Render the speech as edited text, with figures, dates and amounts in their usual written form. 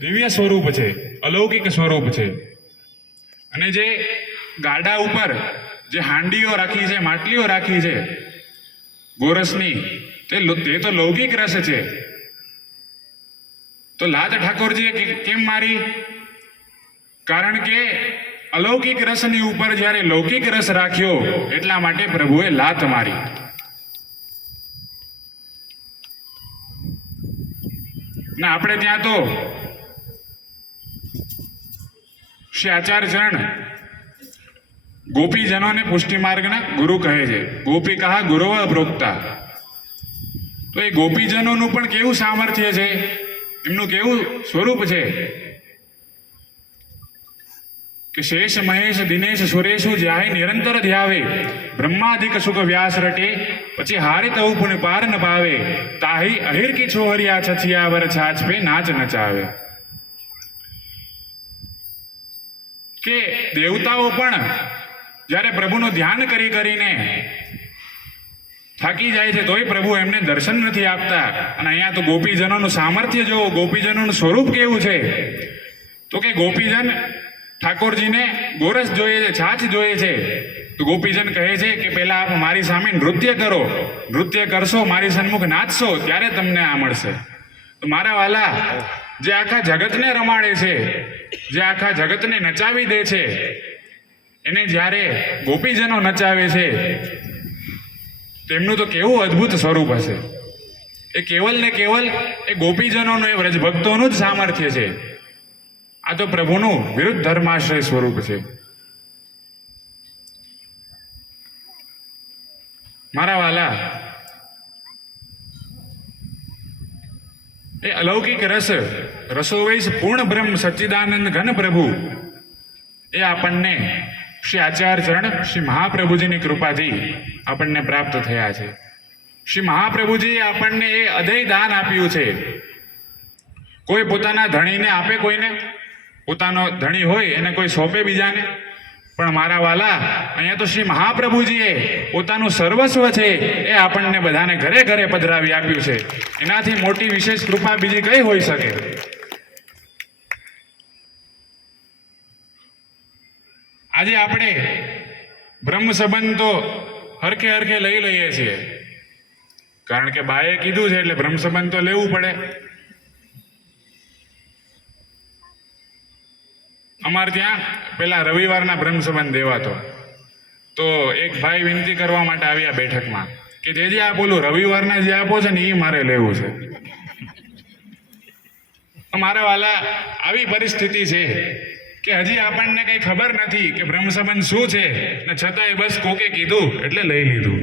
દિવ્ય સ્વરૂપ છે, અલૌકિક સ્વરૂપ છે. અને જે ગાડા ઉપર જે હાંડીઓ રાખી છે, માટલીઓ રાખી છે ગોરસની, તે તો લૌકિક રસ છે. તો લાત ઠાકોરજીએ કેમ મારી? કારણ કે અલૌકિક રસની ઉપર જ્યારે લૌકિક રસ રાખ્યો એટલા માટે પ્રભુએ લાત મારી. ના આપણે ત્યાં તો શ્રી આચાર્ય ચરણ ગોપીજનોને પુષ્ટિ માર્ગના ગુરુ કહે છે. ગોપી કહા ગુરવ પ્રોક્તા. તો એ ગોપીજનોનું પણ કેવું સામર્થ્ય છે, એમનું કેવું સ્વરૂપ છે કે શેષ મહેશ દિનેશ સુરેશુ જ્યાહે નિરંતર ધ્યાવે, બ્રહ્માદિક સુખ વ્યાસ રટે, પછી હારિત ઉપન પાર ન પાવે, તાહી અહિર કી છોહરિયા છછિયાવર છાછ પે નાચ નચાવે. કે દેવતાઓ પણ જ્યારે પ્રભુનું ધ્યાન કરી કરીને થાકી જાય છે તોય પ્રભુ એમને દર્શન નથી આપતા. અને અહીંયા તો ગોપીજનોનું સામર્થ્ય જો, ગોપીજનોનું સ્વરૂપ કેવું છે તો કે ગોપીજન ઠાકોરજીને ગોરસ જોઈએ છે, છાછ જોઈએ છે. તો ગોપીજન કહે છે કે પહેલા આપ મારી સામે નૃત્ય કરો, નૃત્ય કરશો, મારી સન્મુખ નાચશો, ત્યારે તમને આ મળશે. તો મારા વાલા, જે આખા જગતને રમાડે છે, જે આખા જગતને નચાવી દે છે, એને જ્યારે ગોપીજનો નચાવે છે તેમનું તો કેવું અદ્ભુત સ્વરૂપ હશે. એ કેવલ ને કેવલ એ ગોપીજનોનું, એ વ્રજભક્તોનું જ સામર્થ્ય છે. આ તો પ્રભુનું વિરુદ્ધ ધર્માશ્રય સ્વરૂપ છે. મારા વાલા, એ અલૌકિક રસ, રસોવૈસ પૂર્ણ બ્રહ્મ સચ્ચિદાનંદ ઘન પ્રભુ, એ આપણને શ્રી આચાર્ય ચરણ શ્રી મહાપ્રભુજીની કૃપાથી આપણને પ્રાપ્ત થયા છે. શ્રી મહાપ્રભુજીએ આપણને એ અદય દાન આપ્યું છે. કોઈ પોતાના ધણીને આપે, કોઈને પોતાનો ધણી હોય એને કોઈ સોંપે બીજાને, પણ મારા વાલા, અહીંયા તો શ્રી મહાપ્રભુજીએ પોતાનું સર્વસ્વ છે એ આપણને બધાને ઘરે ઘરે પધરાવી આપ્યું છે. એનાથી મોટી વિશેષ કૃપા બીજી કઈ હોઈ શકે? આજે આપણે બ્રહ્મ સંબંધ તો હરખે હરખે લઈ લઈએ છીએ, કારણ કે બાએ કીધું છે એટલે બ્રહ્મ સંબંધ તો લેવું પડે. અમારે ત્યાં પેલા રવિવારના બ્રહ્મ સંબંધ દેવાતો, તો એક ભાઈ વિનંતી કરવા માટે આવ્યા બેઠકમાં કે જે આપ બોલું રવિવારના જે આપો છો ને એ મારે લેવું છે. મારા વાલા, આવી પરિસ્થિતિ છે કે હજી આપણને કઈ ખબર નથી કે બ્રહ્મ સંબંધ શું છે, ને છતાંય બસ કોકે કીધું એટલે લઈ લીધું.